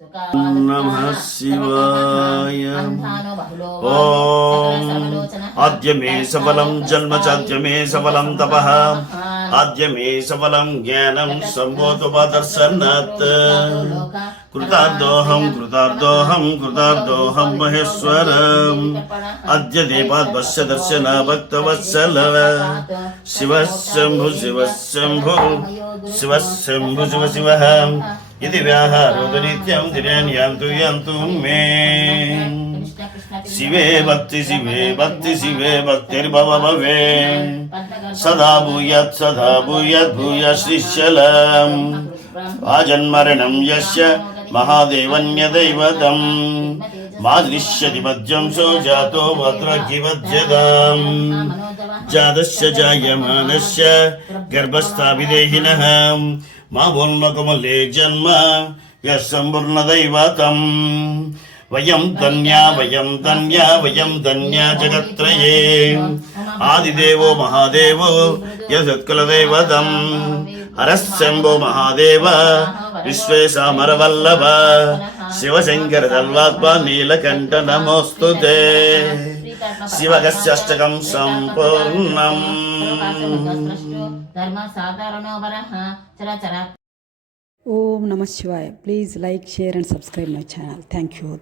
नमः शिवाय। ॐ आद्य मे सफलं जन्म चाद्य मे सफलं तपः आद्य मे सफलं ज्ञानं सम्भूतोपदर्शनात् कृतार्दोऽहं महेश्वरम् अद्य देवाद्वस्य दर्शन भक्तवत्सल शिवः शम्भु शिवः शम्भु शिवः शम्भु शिव शिवः इति व्याहारोद नित्यं दिव्यान्यान्तु यन्तु मे शिवे भक्ति भक्तिर्भव भवे सदा भूयात् भूयात् श्रीशैलम् आजन्मरणं यस्य महादेवन्यदैवतम् मादृश्यति मध्यंसो जातो भद्रगिवज्जदाम् जातस्य जायमानस्य गर्भस्थाभिदेहिनः माभोन्मकमले जन्म यः सम्पूर्णदैवतम् वयं धन्या जगत्त्रये आदिदेवो महादेवो यत्कुलदैवतम् हरशम्भो महादेव विश्वेशामरवल्लभ शिवशङ्कर सर्वात्मा नीलकण्ठ नमोऽस्तुते शिवकस्याष्टकं सम्पूर्णम् Om Namah Shivaya. Please like, share and subscribe my channel. Thank you.